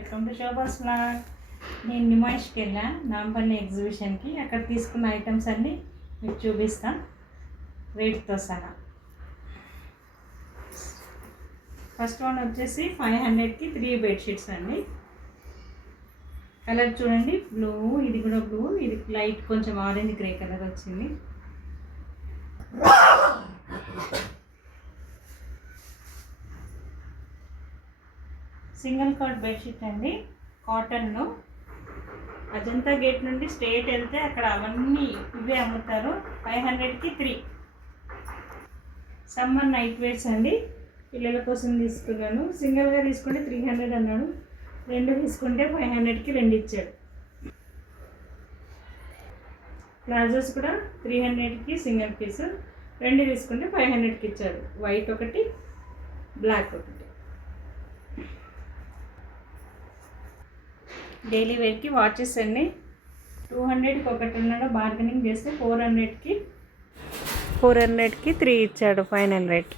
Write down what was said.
Welcome to శోభాస్ vlog. నేను నిమాయిష్కి వెళ్ళా నాంపల్లి ఎగ్జిబిషన్కి. అక్కడ తీసుకున్న ఐటమ్స్ అన్నీ మీకు చూపిస్తాను రేట్తో సహా. ఫస్ట్ వన్ వచ్చేసి 500కి 3 బెడ్షీట్స్ అండి. కలర్ చూడండి, బ్లూ, ఇది కూడా బ్లూ, ఇది లైట్ కొంచెం ఆరెంజ్ గ్రే కలర్ వచ్చింది. సింగిల్ కాట్ బెడ్షీట్ అండి, కాటన్లో. అజంతా గేట్ నుండి స్ట్రేట్ వెళ్తే అక్కడ అవన్నీ ఇవే అమ్ముతారు. 500కి 3. సమ్మర్ నైట్ వేర్స్ అండి, పిల్లల కోసం తీసుకున్నాను. సింగిల్గా తీసుకుంటే 300 అన్నాడు, 2 తీసుకుంటే 500కి 2 ఇచ్చాడు. ప్లాజోస్ కూడా 300కి సింగిల్ పీస్, 2 తీసుకుంటే 500కి ఇచ్చాడు. వైట్ ఒకటి, బ్లాక్ ఒకటి. డైలీ వేర్కి వాచెస్ అండి, 200కి ఒకటి ఉన్నాడు. బార్గెనింగ్ చేస్తే 400కి 3 ఇచ్చాడు ఫైనల్ రేట్.